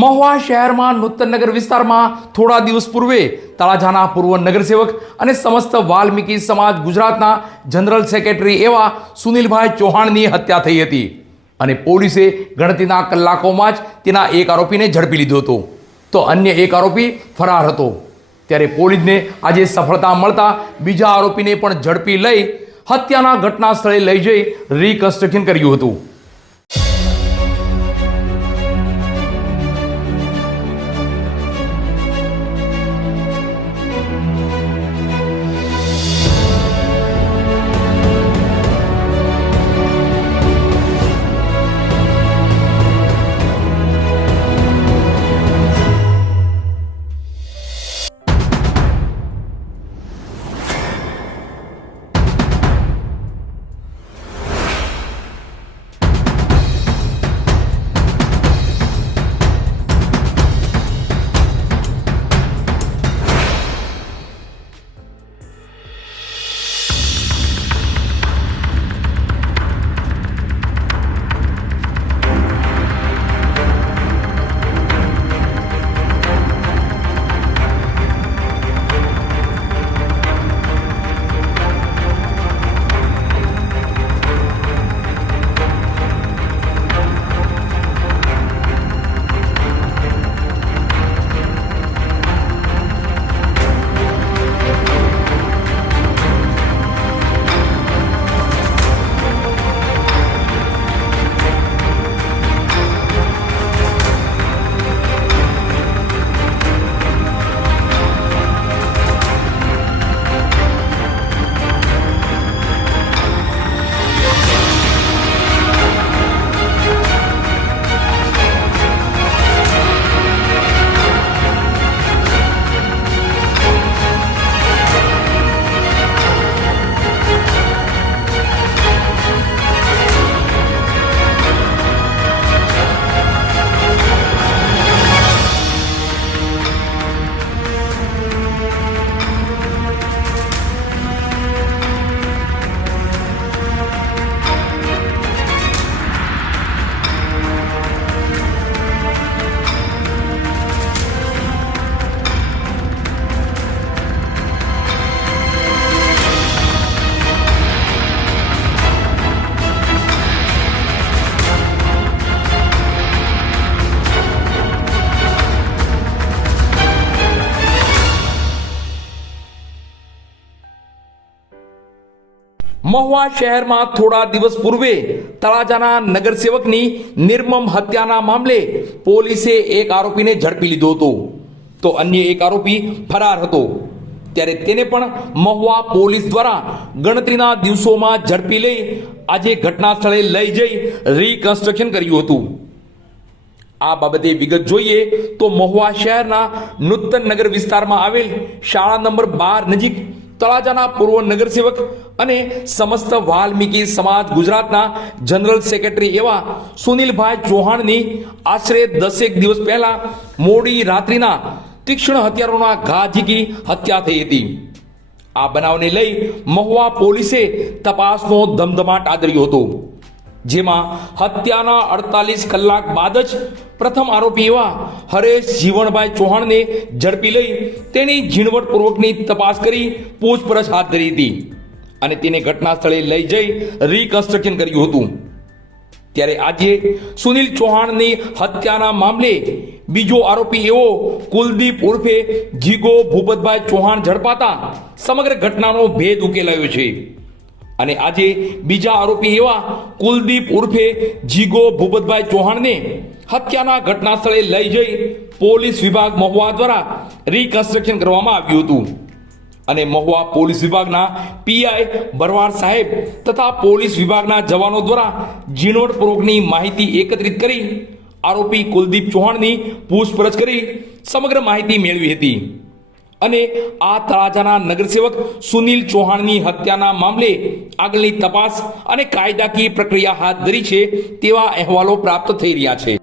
મહુવા શહેરમાં નૂતનનગર વિસ્તારમાં થોડા દિવસ પૂર્વે તળાજાના પૂર્વ નગરસેવક અને સમસ્ત વાલ્મીકી સમાજ ગુજરાતના જનરલ સેક્રેટરી એવા સુનિલભાઈ ચૌહાણની હત્યા થઈ હતી અને પોલીસે ગણતરીના કલાકોમાં જ તેના એક આરોપીને ઝડપી લીધો હતો, તો અન્ય એક આરોપી ફરાર હતો। ત્યારે પોલીસને આજે સફળતા મળતા બીજા આરોપીને પણ ઝડપી લઈ હત્યાના ઘટના સ્થળે લઈ જઈ રિકન્સ્ટ્રક્શન કર્યું હતું। મહુવા શહેરમાં થોડા દિવસ પૂર્વે તળાજાના નગરસેવકની નિર્મમ હત્યાના મામલે પોલીસે એક આરોપીને ઝડપી લીધો હતો, તો અન્ય એક આરોપી ફરાર હતો। ત્યારે તેને પણ મહુવા પોલીસ દ્વારા ગણતરીના દિવસોમાં ઝડપી લઈ આજે ઘટના સ્થળે લઈ જઈ રિકન્સ્ટ્રક્શન કર્યું હતું। આ બાબતે વિગત જોઈએ તો મહુવા શહેરના નૂતનનગર વિસ્તારમાં આવેલ શાળા નંબર 12 નજીક તળાજાના પૂર્વ નગરસેવક અને સમસ્ત વાલ્મીકી સમાજ ગુજરાતના જનરલ સેક્રેટરી એવા સુનિલભાઈ ચૌહાણની આશરે 10 દિવસ પહેલા મોડી રાત્રિના તીક્ષ્ણ હથિયારોના ઘા ઝીકી હત્યા થઈ હતી। આ બનાવને લઈ મહુવા પોલીસે તપાસનો ધમધમાટ આદર્યો હતો, જેમાં હત્યાના 48 કલાક બાદ જ પ્રથમ આરોપી એવા હરેશ જીવણભાઈ ચૌહાણને ઝડપી લઈ તેની ઝીણવટપૂર્વકની તપાસ કરી પૂછપરછ હાથ ધરી હતી અને તેને ઘટના સ્થળે લઈ જઈ રિકન્સ્ટ્રક્શન કર્યું હતું। ત્યારે આજે સુનિલ ચૌહાણની હત્યાના મામલે બીજો આરોપી એવો કુલદીપ ઉર્ફે જીગો ભૂપતભાઈ ચૌહાણ ઝડપાતા સમગ્ર ઘટનાનો ભેદ ઉકેલાયો છે અને આજે બીજા આરોપી એવા કુલદીપ ઉર્ફે જીગો ભૂપતભાઈ ચૌહાણને હત્યાના ઘટના સ્થળે લઈ જઈ પોલીસ વિભાગ મહુવા દ્વારા રિકન્સ્ટ્રક્શન કરવામાં આવ્યું હતું અને મહુવા પોલીસ વિભાગના પીઆઈ ભરવાડ સાહેબ તથા પોલીસ વિભાગના જવાનો દ્વારા ઝીણવટપૂર્વકની માહિતી એકત્રિત કરી આરોપી કુલદીપ ચૌહાણની પૂછપરછ કરી સમગ્ર માહિતી મેળવી હતી અને આ તળાજાના નગરસેવક સુનિલ ચૌહાણની હત્યાના મામલે આગળની તપાસ અને કાયદાકીય પ્રક્રિયા હાથ ધરી છે તેવા અહેવાલો પ્રાપ્ત થઈ રહ્યા છે।